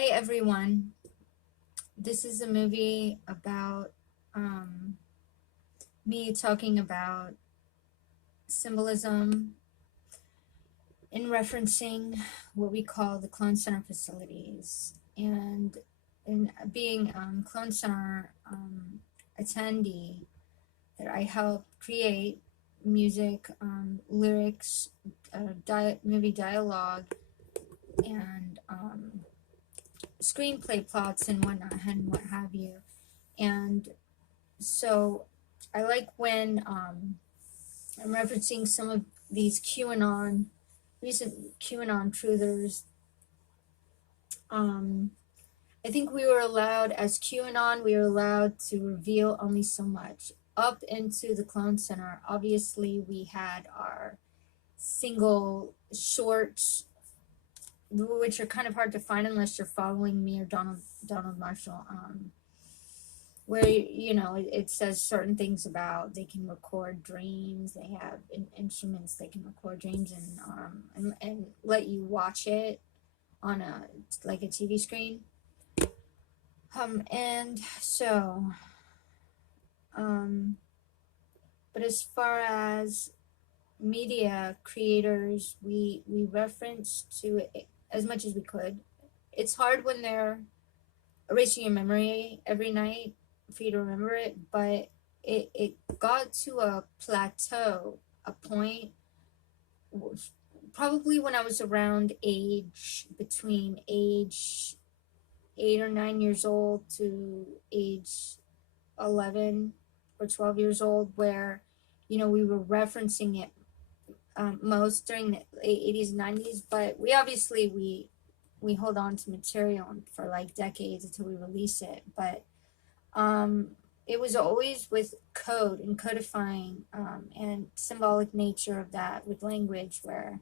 Hi everyone. This is a movie about me talking about symbolism in referencing what we call the Clone Center facilities. And in being Clone Center attendee, that I help create music, lyrics, movie dialogue, and screenplay plots and whatnot and what have you. And so I like when I'm referencing some of these recent QAnon truthers. I think we were allowed, as QAnon, we were allowed to reveal only so much. Up into the Clone Center, obviously we had our single shorts, which are kind of hard to find unless you're following me or Donald Marshall. Where it says certain things about they can record dreams, they have instruments, they can record dreams, and let you watch it on a like a TV screen. And so but as far as media creators, we referenced to it as much as we could. It's hard when they're erasing your memory every night for you to remember it, but it got to a plateau, a point, probably when I was around between age 8 or 9 years old to age 11 or 12 years old, where we were referencing it most during the late 80s and 90s, but we hold on to material for like decades until we release it. But it was always with code and codifying and symbolic nature of that with language, where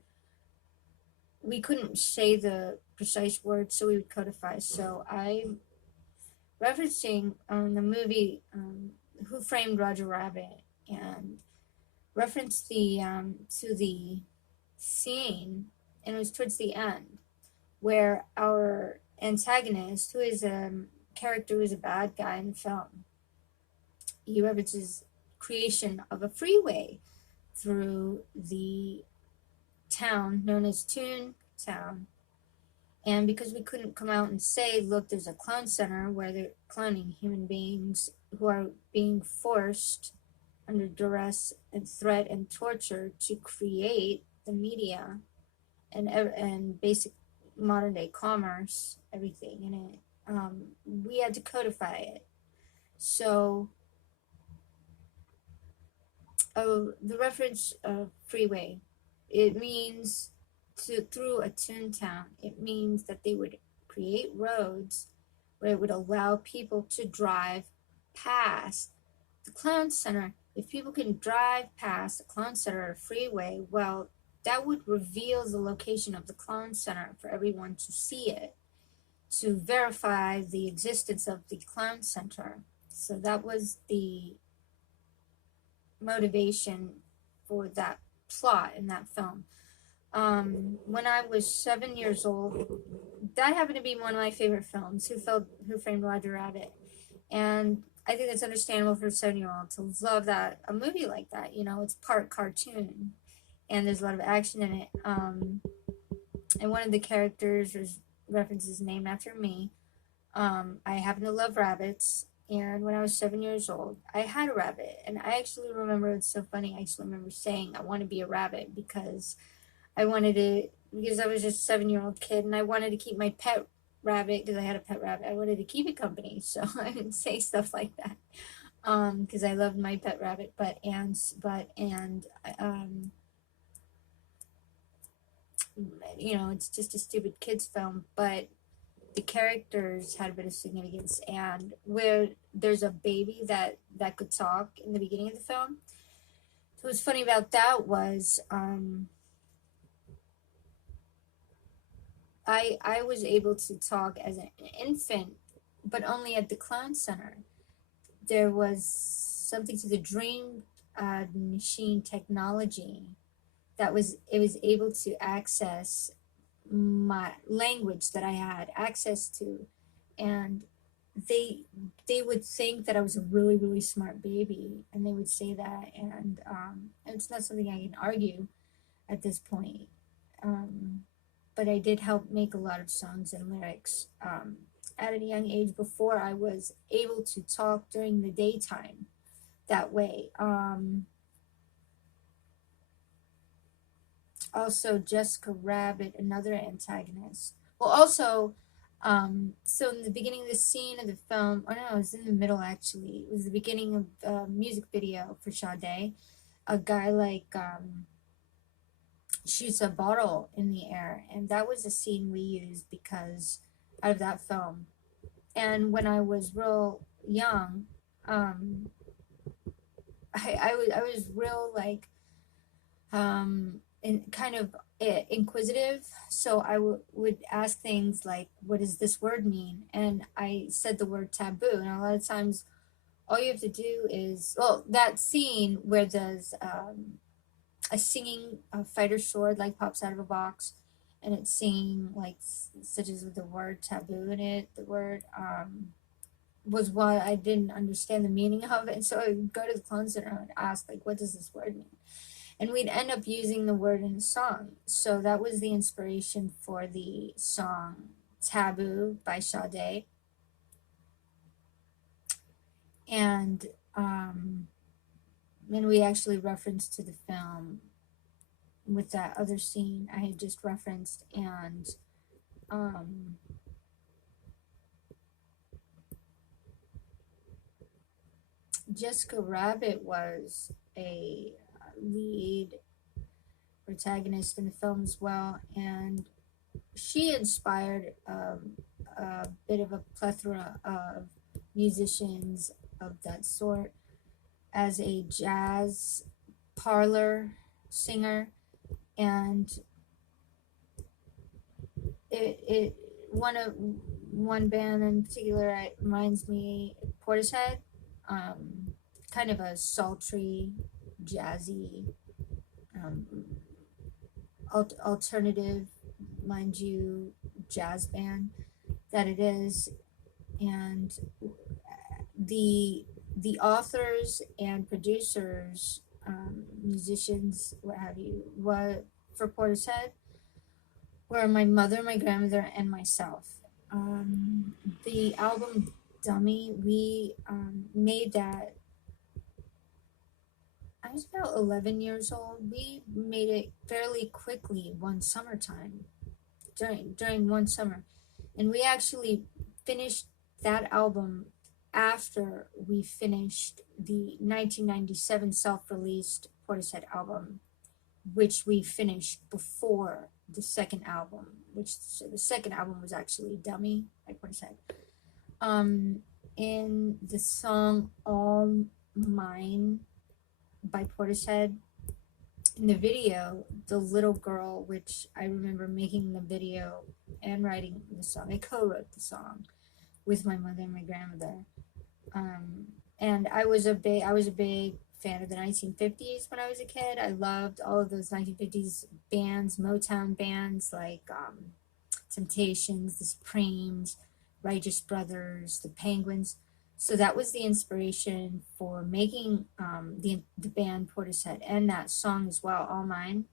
we couldn't say the precise words, so we would codify. So I'm referencing the movie Who Framed Roger Rabbit, and referenced to the scene, and it was towards the end, where our antagonist, who is a character who is a bad guy in the film, he references creation of a freeway through the town known as Toon Town. And because we couldn't come out and say, look, there's a clone center where they're cloning human beings who are being forced under duress and threat and torture to create the media and basic modern day commerce, everything in it, we had to codify it. So the reference of freeway, it means through a toontown. It means that they would create roads where it would allow people to drive past the clown center. If people can drive past the clown center or freeway, well, that would reveal the location of the clown center for everyone to see it, to verify the existence of the clown center. So that was the motivation for that plot in that film. When I was 7 years old, that happened to be one of my favorite films, Who Framed Roger Rabbit. And I think it's understandable for a 7-year-old to love a movie like that. It's part cartoon, and there's a lot of action in it. And one of the characters references named after me. I happen to love rabbits, and when I was 7 years old, I had a rabbit, and I actually remember, it's so funny, I actually remember saying I want to be a rabbit because I wanted to, because I was just a 7-year-old kid, and I wanted to keep my pet rabbit, because I had a pet rabbit, I wanted to keep it company, so I would say stuff like that, because I loved my pet rabbit, it's just a stupid kids film, but the characters had a bit of significance, and where there's a baby that could talk in the beginning of the film. So what's funny about that was I was able to talk as an infant, but only at the clown center. There was something to the dream machine technology that was able to access my language that I had access to, and they they would think that I was a really really smart baby, and they would say that, and it's not something I can argue at this point. Um, but I did help make a lot of songs and lyrics at a young age before I was able to talk during the daytime that way. Also, Jessica Rabbit, another antagonist. Well, also, so in the beginning of the scene of the film, or no, it was in the middle actually. It was the beginning of a music video for Sade. A guy shoots a bottle in the air, and that was a scene we used because out of that film. And when I was real young, um, I was real like and kind of inquisitive, so I would ask things like, what does this word mean? And I said the word taboo, and a lot of times all you have to do is, well, that scene where there's a singing a fighter sword like pops out of a box, and it's singing like such as with the word taboo in it, the word was what I didn't understand the meaning of it. And so I would go to the clone center and ask, like, what does this word mean? And we'd end up using the word in a song. So that was the inspiration for the song Taboo by Sade. And then we actually referenced to the film with that other scene I had just referenced. And Jessica Rabbit was a lead protagonist in the film as well, and she inspired a bit of a plethora of musicians of that sort as a jazz parlor singer. And it one band in particular reminds me Portishead, kind of a sultry, jazzy, um, alternative, mind you, jazz band that it is. And the authors and producers, musicians, what have you, what for Portishead were my mother, my grandmother, and myself. The album Dummy, we made that. I was about 11 years old. We made it fairly quickly one summertime, during one summer, and we actually finished that album after we finished the 1997 self-released Portishead album, which we finished before the second album, which so the second album was actually Dummy by Portishead. In the song All Mine by Portishead, in the video, the little girl, which I remember making the video and writing the song, I co-wrote the song with my mother and my grandmother. And I was a big fan of the 1950s when I was a kid. I loved all of those 1950s bands, Motown bands like Temptations, the Supremes, Righteous Brothers, the Penguins. So that was the inspiration for making the band Portishead and that song as well, All Mine.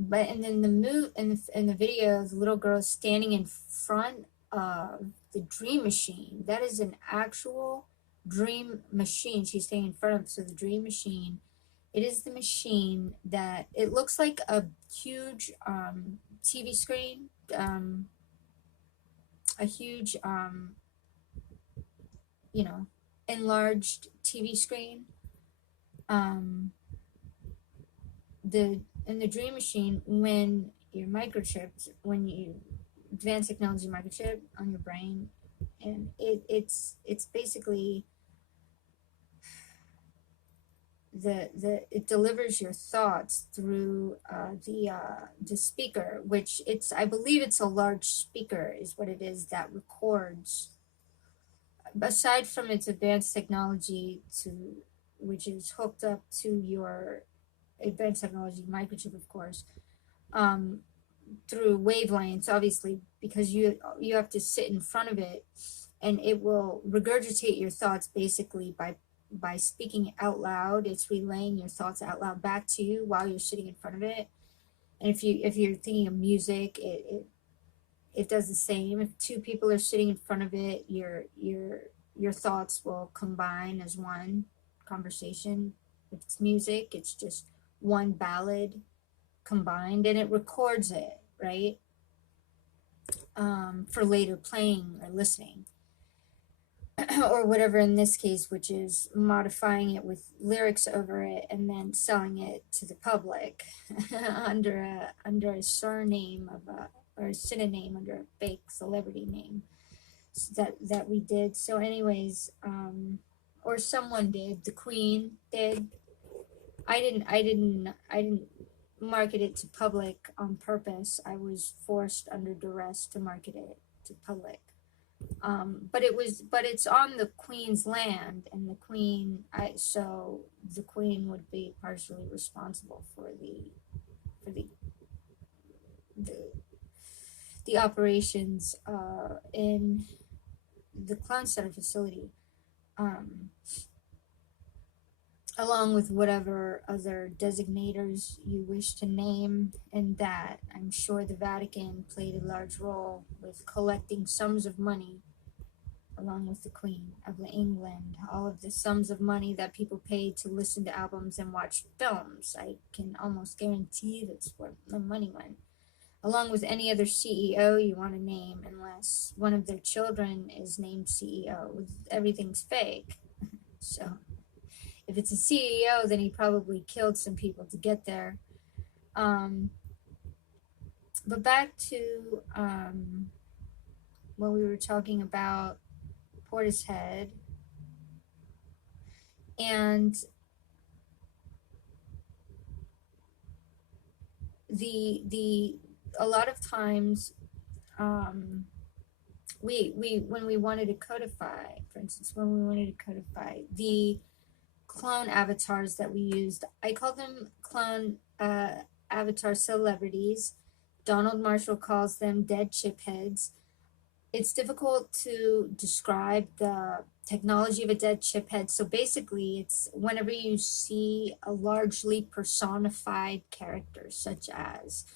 But and then in the video, the little girl is standing in front of the dream machine. That is an actual dream machine she's standing in front of. So the dream machine, it is the machine that it looks like a huge TV screen, a huge enlarged TV screen. In the dream machine, when you're microchipped, when you advanced technology microchip on your brain, and it's basically it delivers your thoughts through the speaker, which I believe it's a large speaker is what it is that records. Aside from its advanced technology which is hooked up to your advanced technology microchip, of course, um, through wavelengths, obviously, because you have to sit in front of it, and it will regurgitate your thoughts basically by speaking out loud. It's relaying your thoughts out loud back to you while you're sitting in front of it. And if you're thinking of music, it does the same. If two people are sitting in front of it, your thoughts will combine as one conversation. If it's music, it's just one ballad combined, and it records it, right? For later playing or listening. Or whatever in this case, which is modifying it with lyrics over it and then selling it to the public under a surname of a, or a synonym, under a fake celebrity name. So that we did. So anyways, or someone did, the Queen did. I didn't market it to public on purpose. I was forced under duress to market it to public. But it's on the Queen's land, and the Queen, so the Queen would be partially responsible for the the operations in the Clown Center facility, along with whatever other designators you wish to name. And that, I'm sure the Vatican played a large role with collecting sums of money, along with the Queen of England, all of the sums of money that people paid to listen to albums and watch films. I can almost guarantee that's where the money went, along with any other CEO you want to name, unless one of their children is named CEO. Everything's fake. So if it's a CEO, then he probably killed some people to get there. But back to what we were talking about, Portishead, and a lot of times, we when we wanted to codify, for instance, when we wanted to codify the clone avatars that we used, I call them clone avatar celebrities. Donald Marshall calls them dead chip heads. It's difficult to describe the technology of a dead chip head. So basically, it's whenever you see a largely personified character, such as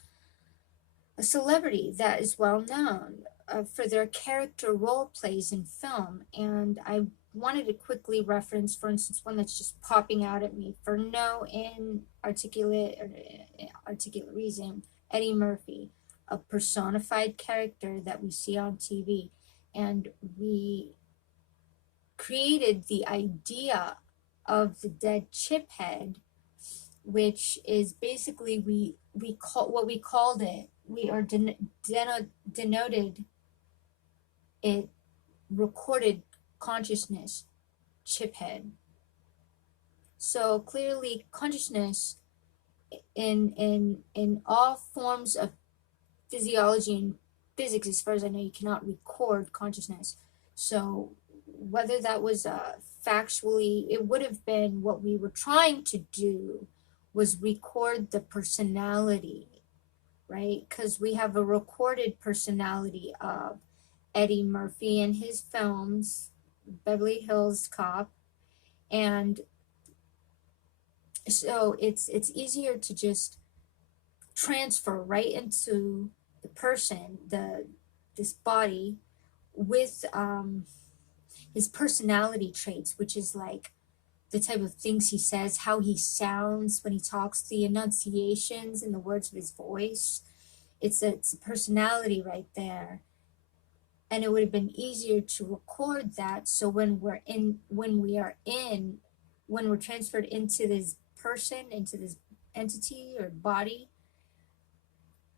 a celebrity that is well known for their character role plays in film. And I wanted to quickly reference, for instance, one that's just popping out at me for no inarticulate or articulate reason, Eddie Murphy, a personified character that we see on TV. And we created the idea of the dead chip head, which is basically we call what we called it. We are denoted it recorded consciousness chip head. So clearly, consciousness in all forms of physiology and physics, as far as I know, you cannot record consciousness. So whether that was factually, it would have been what we were trying to do was record the personality, right? Because we have a recorded personality of Eddie Murphy in his films, Beverly Hills Cop, and so it's easier to just transfer right into the person, this body, with his personality traits, which is like the type of things he says, how he sounds when he talks, the enunciations and the words of his voice. It's a personality right there. And it would have been easier to record that, so when we're transferred into this person, into this entity or body,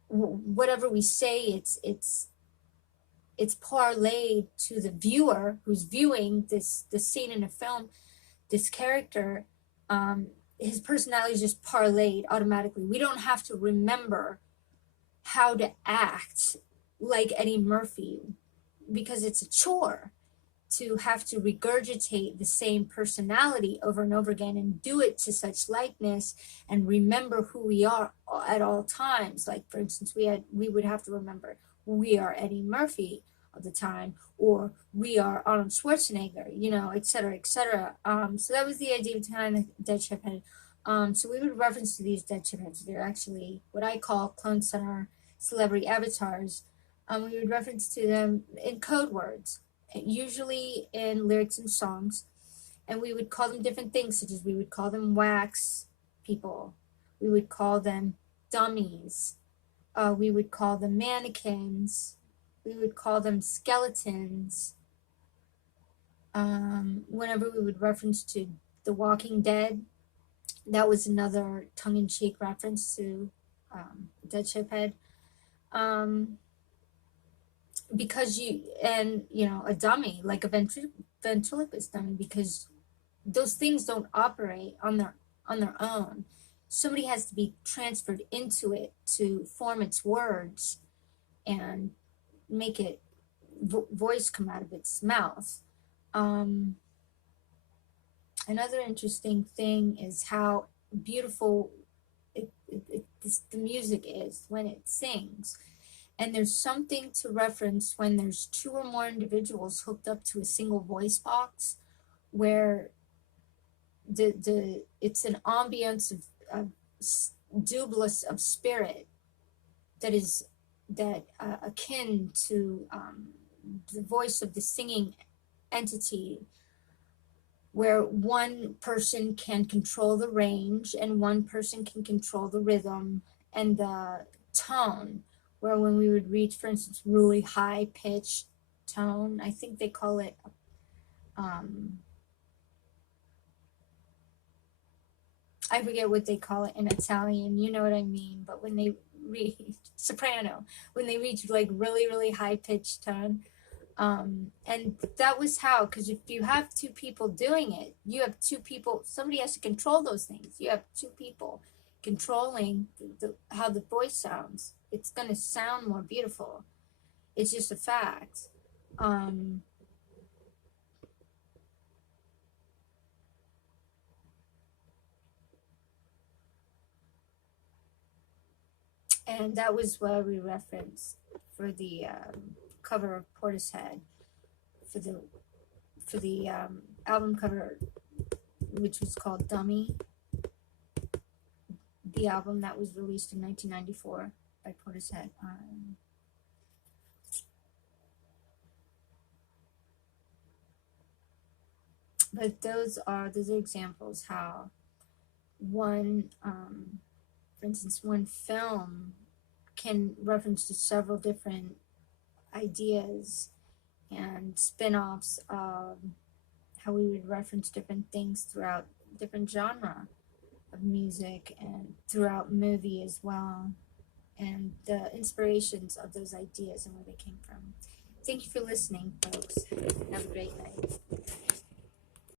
whatever we say, it's parlayed to the viewer who's viewing this scene in a film, this character. His personality is just parlayed automatically. We don't have to remember how to act like Eddie Murphy, because it's a chore. to have to regurgitate the same personality over and over again and do it to such likeness and remember who we are at all times. Like, for instance, we would have to remember we are Eddie Murphy of the time, or we are Arnold Schwarzenegger, you know, et cetera, et cetera. So that was the idea behind the dead chip head. So we would reference to these dead chip heads. They're actually what I call clone center celebrity avatars. We would reference to them in code words, usually in lyrics and songs, and we would call them different things, such as we would call them wax people, we would call them dummies, we would call them mannequins, we would call them skeletons. Whenever we would reference to The Walking Dead, that was another tongue-in-cheek reference to Dead Shiphead. Because you know, a dummy, like a ventriloquist dummy, because those things don't operate on their own. Somebody has to be transferred into it to form its words and make it voice come out of its mouth. Another interesting thing is how beautiful the music is when it sings. And there's something to reference when there's two or more individuals hooked up to a single voice box, where it's an ambience of doubless of spirit that is akin to the voice of the singing entity, where one person can control the range and one person can control the rhythm and the tone, where when we would reach, for instance, really high pitched tone, I think they call it I forget what they call it in Italian, you know what I mean, but when they reach soprano, when they reach like really high pitched tone, and that was how, because if you have two people doing it, you have two people, somebody has to control those things. You have two people controlling how the voice sounds. It's going to sound more beautiful. It's just a fact. And that was what we referenced for the cover of Portishead, for the album cover, which was called Dummy, the album that was released in 1994 by Portishead. But those are examples how one, for instance, one film can reference to several different ideas and spin-offs of how we would reference different things throughout different genre of music and throughout movie as well, and the inspirations of those ideas and where they came from. Thank you for listening, folks. Have a great night.